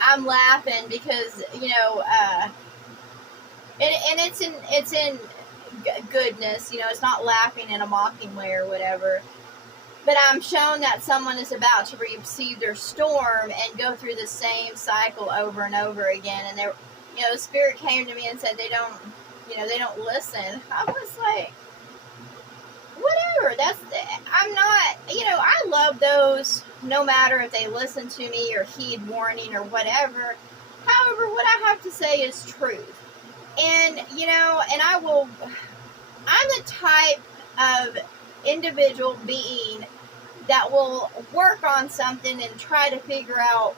I'm laughing because, and it's in goodness, it's not laughing in a mocking way or whatever. But I'm shown that someone is about to receive their storm and go through the same cycle over and over again. And Spirit came to me and said they don't listen. I was like, whatever. I'm not, I love those no matter if they listen to me or heed warning or whatever. However, what I have to say is truth. And, I'm the type of individual being that will work on something and try to figure out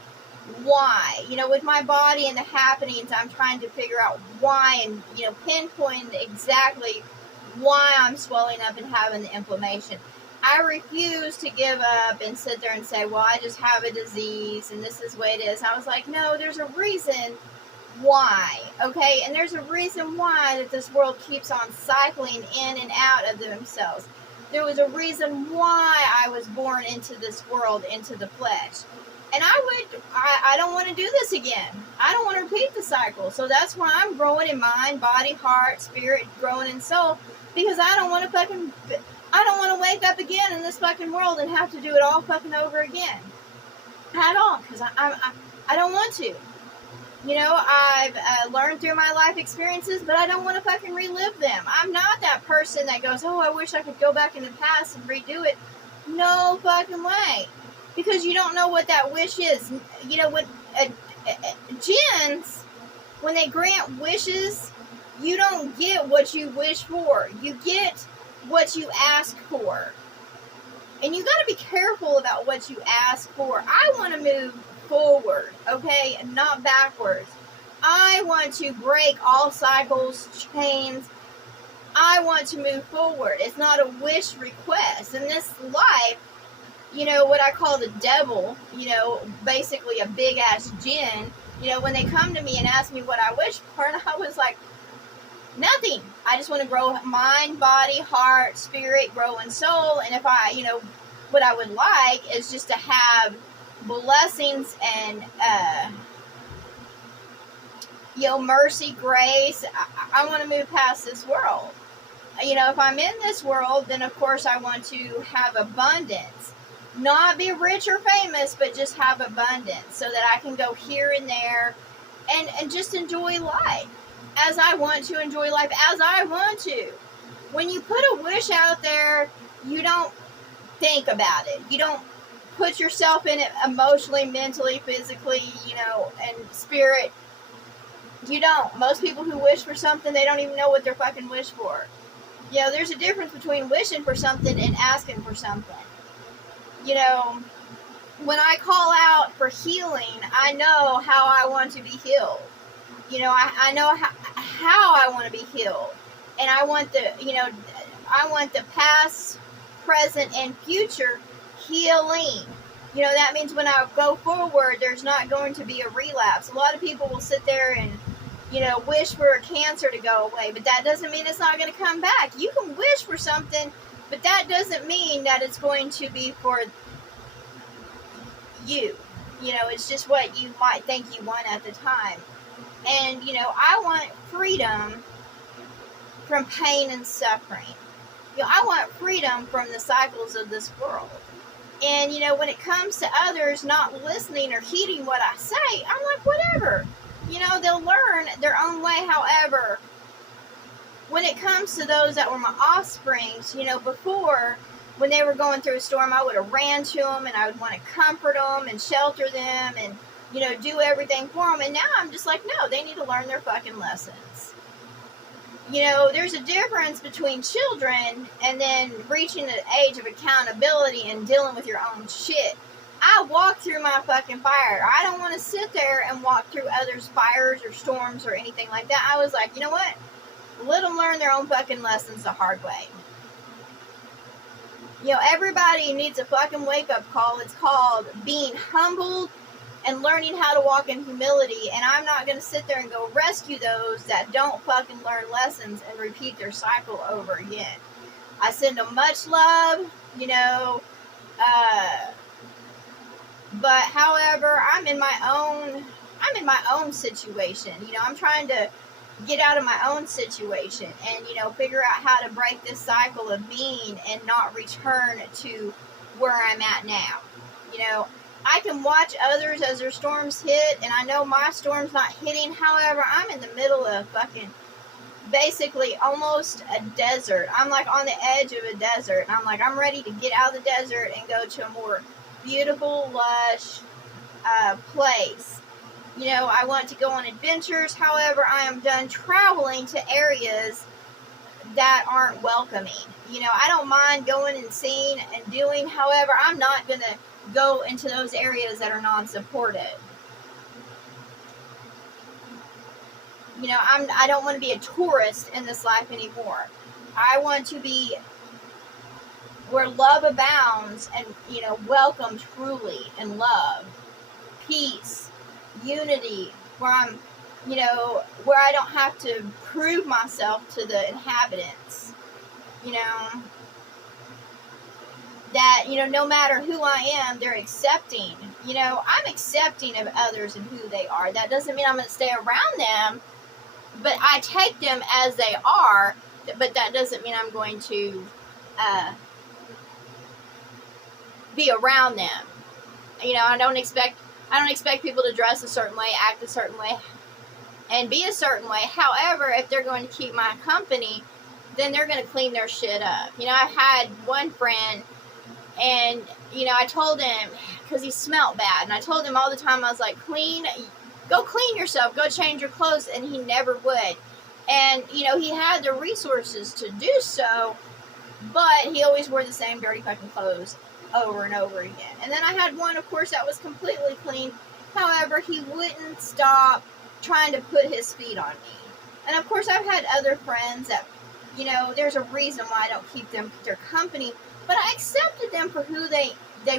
why. With my body and the happenings, I'm trying to figure out why and, pinpoint exactly why I'm swelling up and having the inflammation. I refuse to give up and sit there and say, well, I just have a disease and this is the way it is. I was like, no, there's a reason why, okay? And there's a reason why that this world keeps on cycling in and out of themselves. There was a reason why I was born into this world, into the flesh. And I don't want to do this again. I don't want to repeat the cycle. So that's why I'm growing in mind, body, heart, spirit, growing in soul. Because I don't want to wake up again in this fucking world and have to do it all fucking over again. At all. Because I don't want to. I've learned through my life experiences, but I don't want to fucking relive them. I'm not that person that goes, oh, I wish I could go back in the past and redo it. No fucking way. Because you don't know what that wish is. When jinns, when they grant wishes, you don't get what you wish for. You get what you ask for. And you got to be careful about what you ask for. I want to move forward, okay, and not backwards. I want to break all cycles, chains. I want to move forward. It's not a wish request. In this life, what I call the devil, basically a big ass jinn, when they come to me and ask me what I wish for, and I was like, nothing. I just want to grow mind, body, heart, spirit, grow in soul. And if what I would like is just to have blessings and, mercy, grace. I want to move past this world. If I'm in this world, then of course I want to have abundance. Not be rich or famous, but just have abundance so that I can go here and there and just enjoy life as I want to enjoy life, as I want to. When you put a wish out there, you don't think about it. You don't put yourself in it emotionally, mentally, physically, and spirit. You don't. Most people who wish for something, they don't even know what they're fucking wish for. There's a difference between wishing for something and asking for something. When I call out for healing, I know how I want to be healed. I know how I want to be healed. And I want the past, present, and future healing. That means when I go forward, there's not going to be a relapse. A lot of people will sit there and, wish for a cancer to go away, but that doesn't mean it's not going to come back. You can wish for something, but that doesn't mean that it's going to be for you. It's just what you might think you want at the time. And, I want freedom from pain and suffering. I want freedom from the cycles of this world. And, when it comes to others not listening or heeding what I say, I'm like, whatever. They'll learn their own way. However, when it comes to those that were my offsprings, before, when they were going through a storm, I would have ran to them and I would want to comfort them and shelter them and, do everything for them. And now I'm just like, no, they need to learn their fucking lessons. There's a difference between children and then reaching the age of accountability and dealing with your own shit. I walk through my fucking fire. I don't want to sit there and walk through others' fires or storms or anything like that. I was like, you know what? Let them learn their own fucking lessons the hard way. Everybody needs a fucking wake-up call. It's called being humbled and learning how to walk in humility. And I'm not going to sit there and go rescue those that don't fucking learn lessons and repeat their cycle over again. I send them much love, But however, I'm in my own situation. You know, I'm trying to get out of my own situation and, you know, figure out how to break this cycle of being and not return to where I'm at now. You know, I can watch others as their storms hit, and I know my storm's not hitting. However, I'm in the middle of fucking basically almost a desert. I'm like on the edge of a desert, and I'm like, I'm ready to get out of the desert and go to a more beautiful, lush place. You know, I want to go on adventures. However, I am done traveling to areas that aren't welcoming. You know, I don't mind going and seeing and doing. However, I'm not going to go into those areas that are non-supported. You know, I don't want to be a tourist in this life anymore. I want to be where love abounds and, you know, welcome truly and love, peace, unity, where I'm, you know, where I don't have to prove myself to the inhabitants, you know, that, you know, no matter who I am, they're accepting. You know, I'm accepting of others and who they are. That doesn't mean I'm going to stay around them, but I take them as they are, but that doesn't mean I'm going to be around them. You know, I don't expect people to dress a certain way, act a certain way, and be a certain way. However, if they're going to keep my company, then they're going to clean their shit up. You know, I've had one friend, and, you know, I told him, because he smelled bad, and I told him all the time, I was like, go clean yourself, go change your clothes, and he never would. And, you know, he had the resources to do so, but he always wore the same dirty fucking clothes over and over again. And then I had one, of course, that was completely clean. However, he wouldn't stop trying to put his feet on me. And of course, I've had other friends that, you know, there's a reason why I don't keep them their company, but I accepted them for who they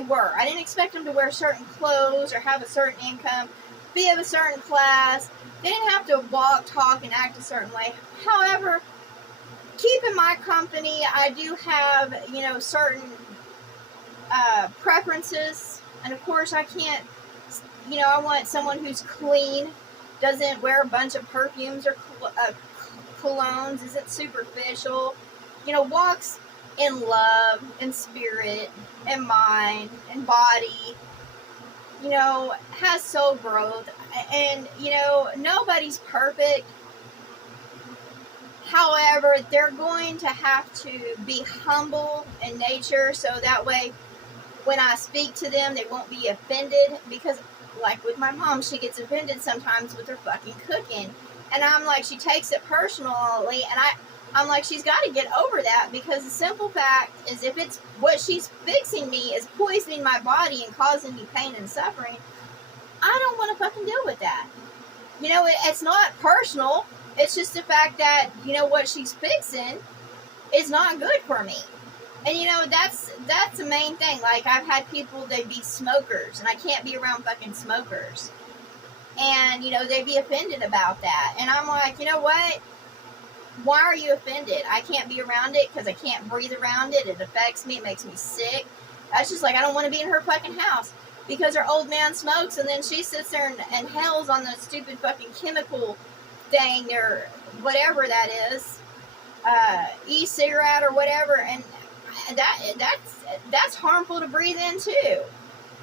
were. I didn't expect them to wear certain clothes or have a certain income, be of a certain class. They didn't have to walk, talk, and act a certain way. However, keeping my company, I do have, you know, certain preferences. And of course, I can't, you know, I want someone who's clean, doesn't wear a bunch of perfumes or colognes, isn't superficial, you know, walks in love, in spirit, in mind, in body, you know, has soul growth. And, you know, nobody's perfect. However, they're going to have to be humble in nature, so that way when I speak to them, they won't be offended. Because, like with my mom, she gets offended sometimes with her fucking cooking. And I'm like, she takes it personally, and I'm like, she's got to get over that, because the simple fact is, if it's what she's fixing me is poisoning my body and causing me pain and suffering, I don't want to fucking deal with that. You know, it's not personal. It's just the fact that, you know, what she's fixing is not good for me. And, you know, that's the main thing. Like, I've had people, they be smokers, and I can't be around fucking smokers. And, you know, they be offended about that. And I'm like, you know what? Why are you offended? I can't be around it because I can't breathe around it. It affects me. It makes me sick. That's just like, I don't want to be in her fucking house because her old man smokes, and then she sits there and hells on the stupid fucking chemical thing, or whatever that is, e-cigarette or whatever, and that's harmful to breathe in too.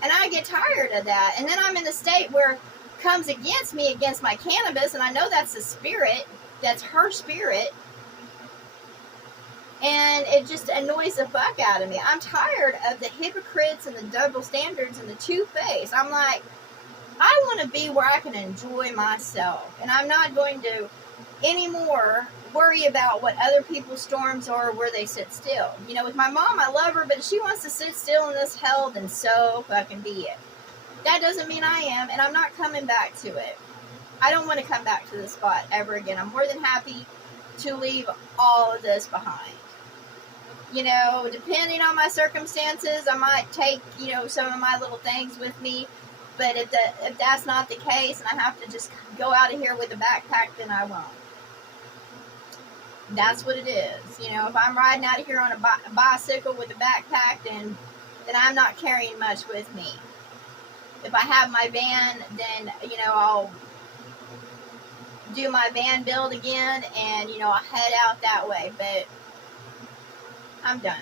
And I get tired of that. And then I'm in a state where it comes against me, against my cannabis, and I know that's the spirit, that's her spirit, and it just annoys the fuck out of me. I'm tired of the hypocrites and the double standards and the two-face. I'm like, I want to be where I can enjoy myself, and I'm not going to anymore worry about what other people's storms are, where they sit still. You know, with my mom, I love her, but if she wants to sit still in this hell, then so fucking be it. That doesn't mean I am, and I'm not coming back to it. I don't want to come back to this spot ever again. I'm more than happy to leave all of this behind. You know, depending on my circumstances, I might take, you know, some of my little things with me. But if that's not the case, and I have to just go out of here with a backpack, then I won't. That's what it is. You know, if I'm riding out of here on a bicycle with a backpack, then I'm not carrying much with me. If I have my van, then, I'll do my van build again, and, I'll head out that way. But I'm done.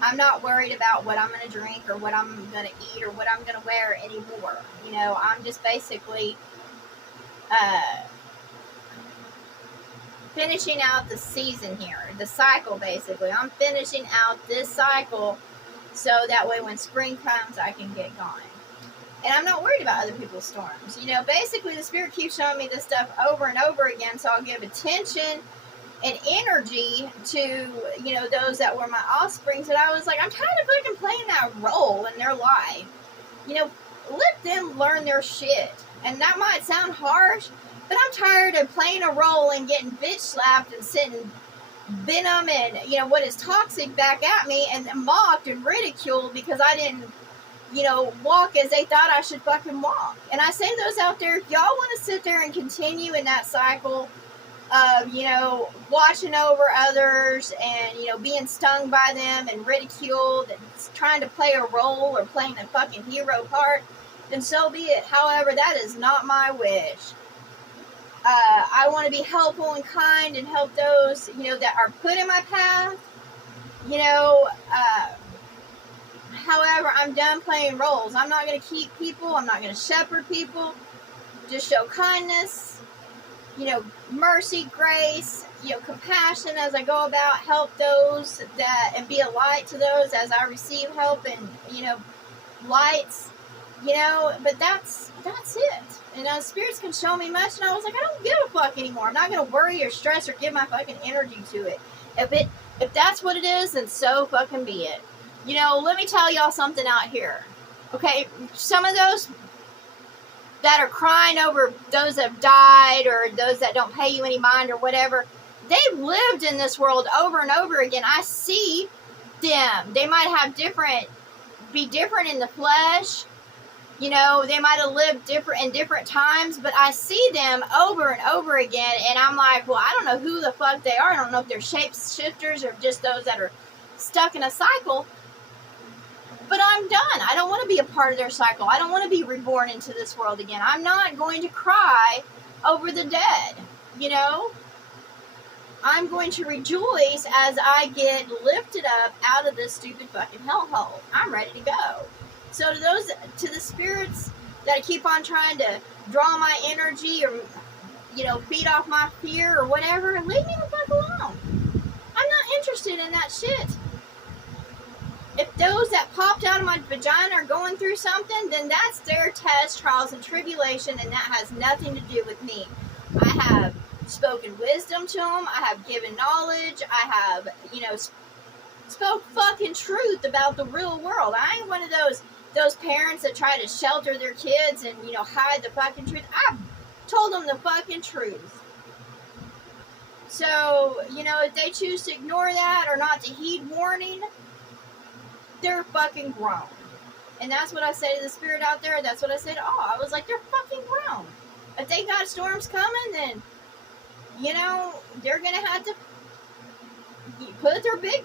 I'm not worried about what I'm going to drink or what I'm going to eat or what I'm going to wear anymore. I'm just basically finishing out the season here, the cycle basically. I'm finishing out this cycle so that way when spring comes, I can get going. And I'm not worried about other people's storms. Basically the Spirit keeps showing me this stuff over and over again, so I'll give attention and energy to, those that were my offsprings. And I was like, I'm tired of fucking playing that role in their life. Let them learn their shit. And that might sound harsh, but I'm tired of playing a role and getting bitch slapped and sitting venom and, what is toxic back at me and mocked and ridiculed because I didn't, walk as they thought I should fucking walk. And I say those out there, if y'all want to sit there and continue in that cycle of, watching over others and, being stung by them and ridiculed and trying to play a role or playing a fucking hero part, then so be it. However, that is not my wish. I want to be helpful and kind and help those, that are put in my path. However, I'm done playing roles. I'm not going to keep people. I'm not going to shepherd people. Just show kindness, mercy, grace, compassion as I go about, help those that, and be a light to those as I receive help and, lights, but that's it. And spirits can show me much, and I was like, I don't give a fuck anymore. I'm not going to worry or stress or give my fucking energy to it. If that's what it is, then so fucking be it. Let me tell y'all something out here. Okay, some of those that are crying over those that have died or those that don't pay you any mind or whatever, they've lived in this world over and over again. I see them. They might have be different in the flesh. They might have lived different in different times, but I see them over and over again, and I'm like, well, I don't know who the fuck they are. I don't know if they're shapeshifters or just those that are stuck in a cycle. But I'm done. I don't want to be a part of their cycle. I don't want to be reborn into this world again. I'm not going to cry over the dead. I'm going to rejoice as I get lifted up out of this stupid fucking hellhole. I'm ready to go. So to the spirits that keep on trying to draw my energy or, feed off my fear or whatever, leave me the fuck alone. I'm not interested in that shit. If those that popped out of my vagina are going through something, then that's their test, trials, and tribulation, and that has nothing to do with me. I have spoken wisdom to them. I have given knowledge. I have, spoke fucking truth about the real world. I ain't one of those parents that try to shelter their kids and, hide the fucking truth. I've told them the fucking truth. So, if they choose to ignore that or not to heed warning, they're fucking grown. And that's what I say to the spirit out there. That's what I said to all. I was like, they're fucking grown. If they got storms coming, then, they're going to have to put their big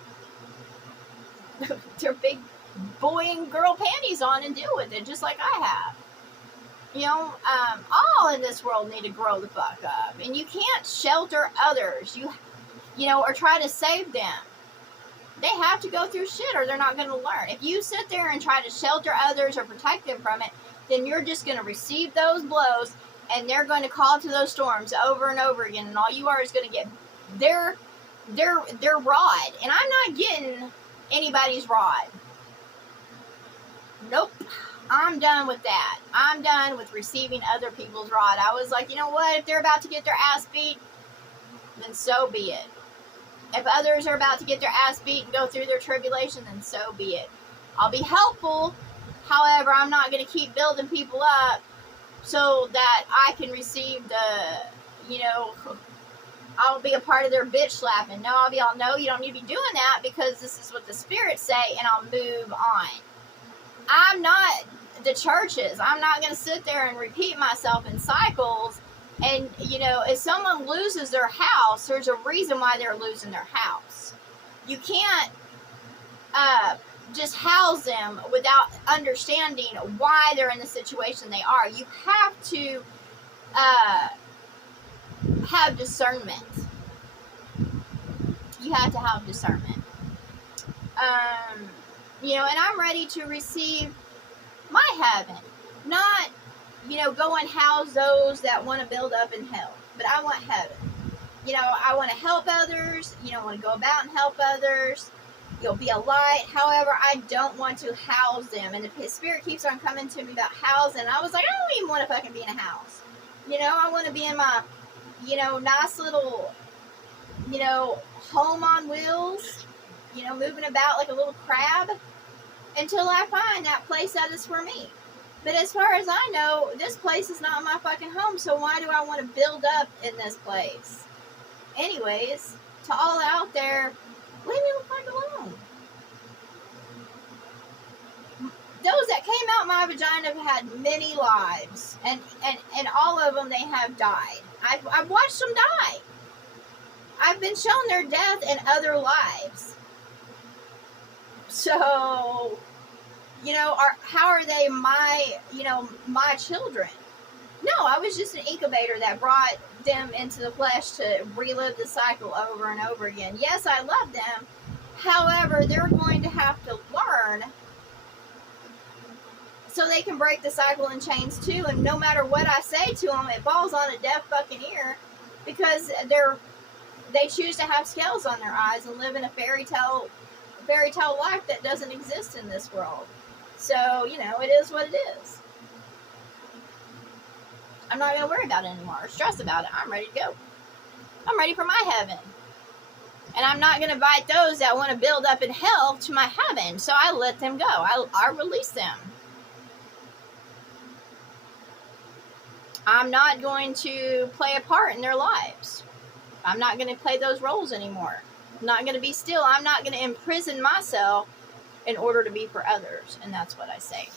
boy and girl panties on and deal with it, just like I have. All in this world need to grow the fuck up. And you can't shelter others, or try to save them. They have to go through shit or they're not going to learn. If you sit there and try to shelter others or protect them from it, then you're just going to receive those blows and they're going to call to those storms over and over again. And all you are is going to get their rod. And I'm not getting anybody's rod. Nope. I'm done with that. I'm done with receiving other people's rod. I was like, you know what? If they're about to get their ass beat, then so be it. If others are about to get their ass beat and go through their tribulation, then so be it. I'll be helpful. However, I'm not going to keep building people up so that I can receive I'll be a part of their bitch slapping. No, I'll be all, no, you don't need to be doing that because this is what the spirits say, and I'll move on. I'm not the churches. I'm not going to sit there and repeat myself in cycles. And, if someone loses their house, there's a reason why they're losing their house. You can't just house them without understanding why they're in the situation they are. You have to have discernment. You have to have discernment. And I'm ready to receive my heaven. Not, go and house those that want to build up in hell. But I want heaven. I want to help others. I want to go about and help others. You'll be a light. However, I don't want to house them. And the Spirit keeps on coming to me about housing. I was like, I don't even want to fucking be in a house. I want to be in my, nice little, home on wheels. Moving about like a little crab until I find that place that is for me. But as far as I know, this place is not my fucking home. So why do I want to build up in this place? Anyways, to all out there, leave me the fuck alone. Those that came out my vagina have had many lives, and all of them, they have died. I've watched them die. I've been shown their death in other lives. So, how are they my children? No, I was just an incubator that brought them into the flesh to relive the cycle over and over again. Yes, I love them. However, they're going to have to learn so they can break the cycle and chains too. And no matter what I say to them, it falls on a deaf fucking ear, because they choose to have scales on their eyes and live in a fairy tale life that doesn't exist in this world. So, it is what it is. I'm not going to worry about it anymore or stress about it. I'm ready to go. I'm ready for my heaven. And I'm not going to invite those that want to build up in hell to my heaven. So I let them go. I release them. I'm not going to play a part in their lives. I'm not going to play those roles anymore. I'm not going to be still. I'm not going to imprison myself in order to be for others. And that's what I say.